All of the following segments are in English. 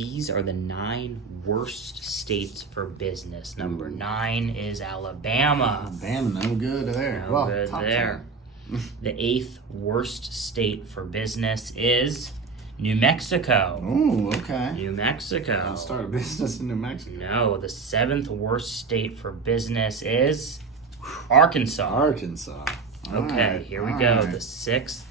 These are the 9 worst states for business. Number 9 is Alabama. Alabama, no good there. No good there. The 8th worst state for business is New Mexico. Oh, okay. New Mexico. I'll start a business in New Mexico. No, the 7th worst state for business is Arkansas. Arkansas. Okay, here we go. The 6th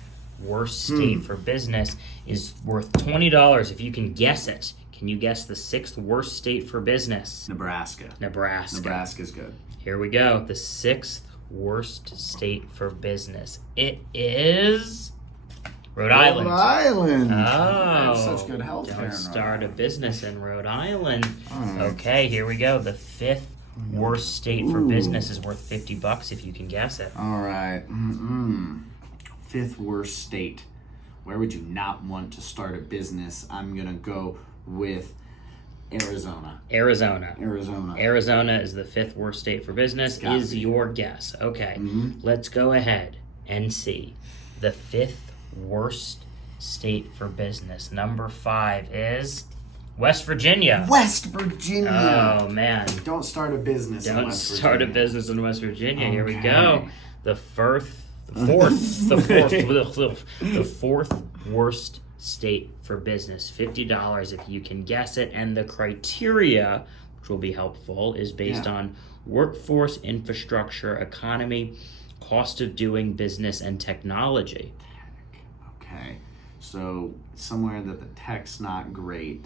worst state for business is worth $20 if you can guess it. Can you guess the 6th worst state for business? Nebraska. Nebraska's good. Here we go. The 6th worst state for business. It is Rhode Island. Rhode Island. Oh, That's such good health care. Don't start a business in Rhode Island. Right. Okay, here we go. The 5th worst state for business is worth $50 if you can guess it. All right. 5th worst state. Where would you not want to start a business? I'm gonna go with Arizona. Arizona. Arizona. Arizona is the 5th worst state for business. Is your guess. Okay, let's go ahead and see. The 5th worst state for business. Number 5 is West Virginia. West Virginia. Oh, man. Don't start a business in Don't West Virginia. start a business in West Virginia. Okay. Here we go. The fourth worst state for business. $50 if you can guess it. And the criteria, which will be helpful, is based on workforce, infrastructure, economy, cost of doing business, and technology. Okay. So somewhere that the tech's not great.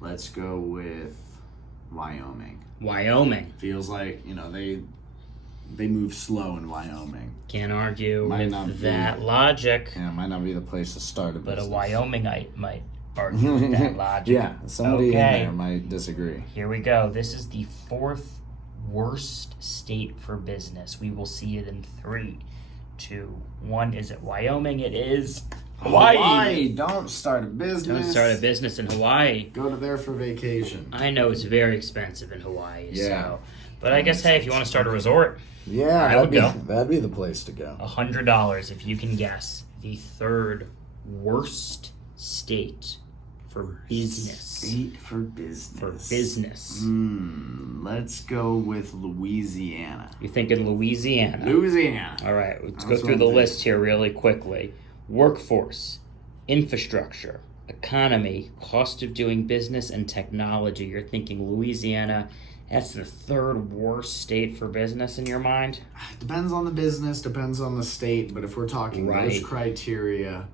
Let's go with Wyoming. Wyoming. Feels like, they move slow in Wyoming. Can't argue Might not with be. that logic. Yeah, it might not be the place to start a But business. a Wyomingite might argue with that logic. Yeah, somebody in Okay. there might disagree. Here we go. This is the 4th worst state for business. We will see it in 3, 2, 1. Is it Wyoming? It is Hawaii. Don't start a business. Don't start a business in Hawaii. Go to there for vacation. I know it's very expensive in Hawaii. Yeah. So. But I guess, hey, if you want to start a resort, Yeah, I would go. That'd be the place to go. $100 if you can guess the 3rd worst state for business. State for business. For business. Let's go with Louisiana. You're thinking Louisiana. Louisiana. All right, let's go That's through what the I'm list here really quickly. Workforce, infrastructure, economy, cost of doing business, and technology. You're thinking Louisiana. That's the 3rd worst state for business in your mind? Depends on the business, depends on the state, but if we're talking those criteria,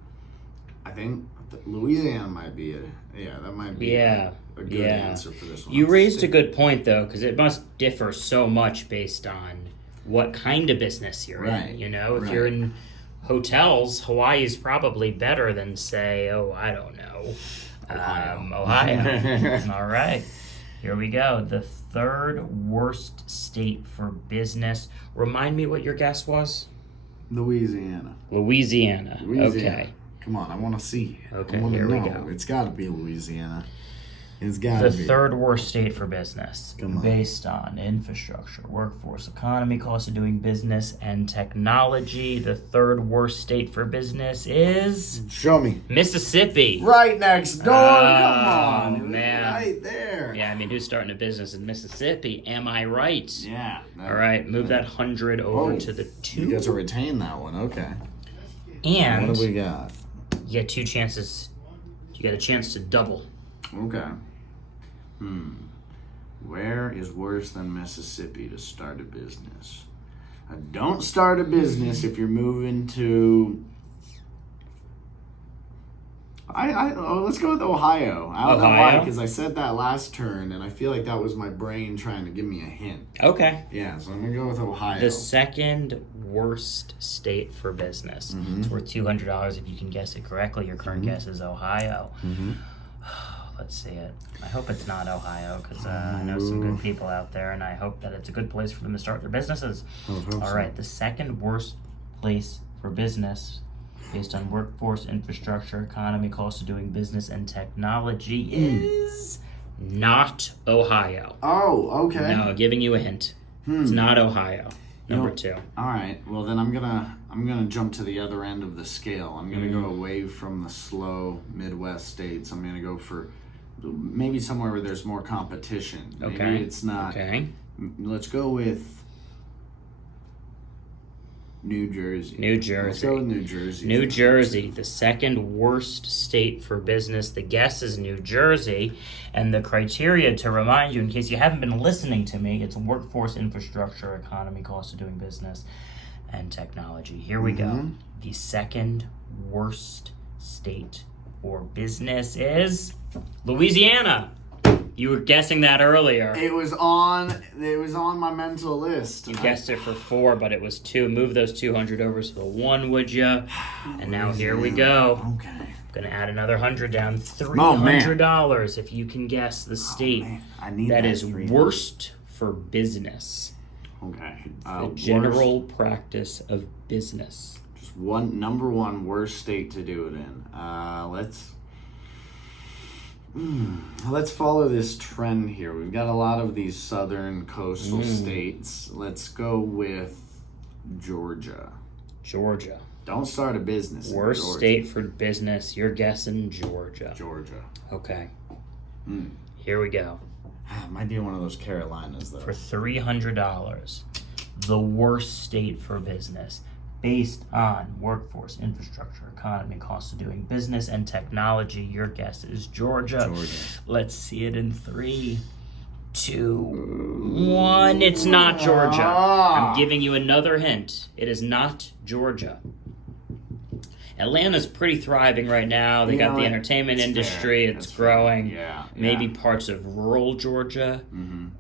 I think Louisiana might be that might be a good answer for this one. You raised a good point, though, because it must differ so much based on what kind of business you're in. If you're in hotels, Hawaii is probably better than, say, I don't know, Ohio. All right, here we go. The 3rd worst state for business. Remind me what your guess was? Louisiana. Louisiana. Okay. Come on, I want to see. Okay, I want to here we know. go. It's got to be Louisiana. It's got to The be. 3rd worst state for business. Come on. Based on infrastructure, workforce, economy, cost of doing business, and technology. The 3rd worst state for business is Show me. Mississippi. Right next door. Come on. It was man. right there. Yeah, I mean, who's starting a business in Mississippi? Am I right? Yeah. All right, move that 100 over to the 2. You get to retain that one. Okay. And What do we got? you get 2 chances. You get a chance to double. Okay. Where is worse than Mississippi to start a business? Don't start a business if you're moving to. Let's go with Ohio. I don't know why, Ohio? because I said that last turn, and I feel like that was my brain trying to give me a hint. Okay. Yeah, so I'm gonna go with Ohio. The 2nd worst state for business. It's worth $200 if you can guess it correctly. Your current guess is Ohio. Let's see it. I hope it's not Ohio because I know some good people out there, and I hope that it's a good place for them to start their businesses. All right, the 2nd worst place for business based on workforce, infrastructure, economy, cost of doing business, and technology is not Ohio. Oh, okay. No, giving you a hint. It's not Ohio. Number 2. All right. Well, then I'm gonna jump to the other end of the scale. I'm gonna go away from the slow Midwest states. I'm gonna go for maybe somewhere where there's more competition. Maybe Okay. it's not. Okay. Let's go with New Jersey. New Jersey. Let's go with New Jersey. New Jersey, the second worst state for business. The guess is New Jersey. And the criteria, to remind you, in case you haven't been listening to me, it's workforce, infrastructure, economy, cost of doing business, and technology. Here we go. The second worst state for business is Louisiana. You were guessing that earlier. It was on my mental list. You guessed it for 4, but it was 2. Move those 200 over to the 1, would you? And now here we go. Okay. I'm gonna add another 100 down. $300 if you can guess the state I need that is 300. worst for business. Okay. The general practice of business. Just number one worst state to do it in. Let's follow this trend here. We've got a lot of these southern coastal states. Let's go with Georgia. Georgia. Don't start a business. Worst in Georgia. state for business. You're guessing Georgia. Georgia. Okay. Here we go. Might be one of those Carolinas though. For $300, the worst state for business, based on workforce, infrastructure, economy, cost of doing business, and technology. Your guess is Georgia. Let's see it in 3, 2, 1. It's not Georgia. I'm giving you another hint. It is not Georgia. Atlanta's pretty thriving right now. They got the entertainment industry. It's growing. Yeah. Maybe parts of rural Georgia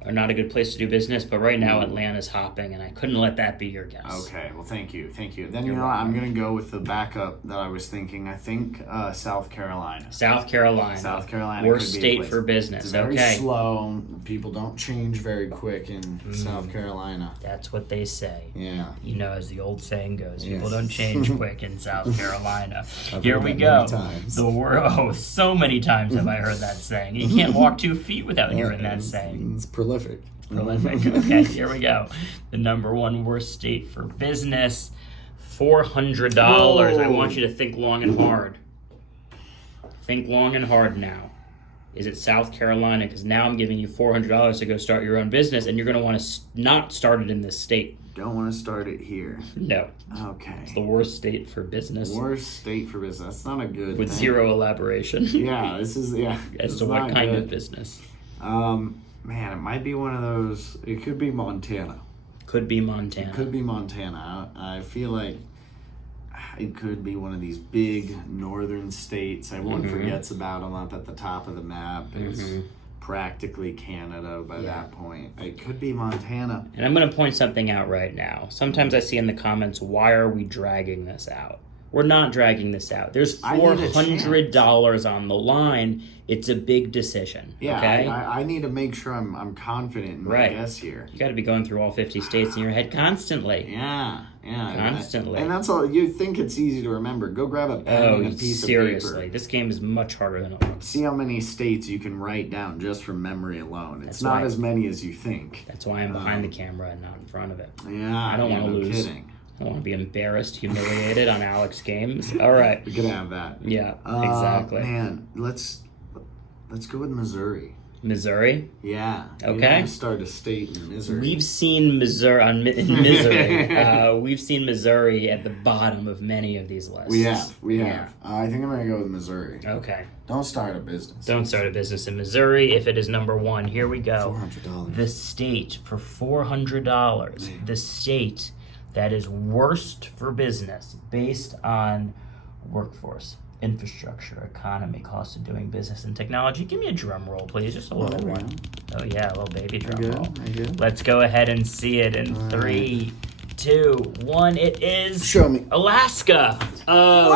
are not a good place to do business, but right now Atlanta's hopping, and I couldn't let that be your guess. Okay, well, thank you. Then, I'm going to go with the backup that I was thinking. I think South Carolina. South Carolina. Worst could be a state place. for business. It's very Okay. slow. People don't change very quick in South Carolina. That's what they say. Yeah. You know, as the old saying goes, people Yes. don't change quick in South Carolina. I've Here heard we that go. many times. So many times have I heard that saying. You can't walk 2 feet without hearing that saying. It's prolific. Prolific. Okay, here we go. The number one worst state for business, $400. I want you to think long and hard. Think long and hard now. Is it South Carolina? Because now I'm giving you $400 to go start your own business, and you're going to want to not start it in this state. Don't want to start it here. No. Okay. It's the worst state for business. Worst state for business. That's not a good With thing. 0 elaboration. Yeah, this is, yeah. As to what kind of business. Man, it might be one of those. It could be Montana. Could be Montana. Could be Montana. I feel like it could be one of these big northern states. Everyone forgets about them up at the top of the map. It's practically Canada by that point. It could be Montana. And I'm going to point something out right now. Sometimes I see in the comments, why are we dragging this out? We're not dragging this out. There's $400 on the line. It's a big decision. Yeah, okay? I need to make sure I'm confident in my guess here. You got to be going through all 50 states in your head constantly. Yeah. Constantly. And that's all. You think it's easy to remember. Go grab a pen and a piece of seriously. paper. This game is much harder than it looks. See how many states you can write down just from memory alone. It's not as many as you think. That's why I'm behind the camera and not in front of it. Yeah, I don't want to lose. Kidding. I don't want to be embarrassed, humiliated on Alex Games. All right. We could have that. Yeah, exactly. Man, let's go with Missouri. Missouri? Yeah. Okay. You start a state in Missouri. We've seen Missouri. We've seen Missouri at the bottom of many of these lists. We have. I think I'm going to go with Missouri. Okay. Don't start a business. Don't start a business in Missouri if it is number one. Here we go. $400. The state for $400. The state that is worst for business based on workforce, infrastructure, economy, cost of doing business, and technology. Give me a drum roll, please. Just a little one. Oh, yeah, a little baby drum roll. Let's go ahead and see it in 3, 2, 1. It is Show me. Alaska. Oh.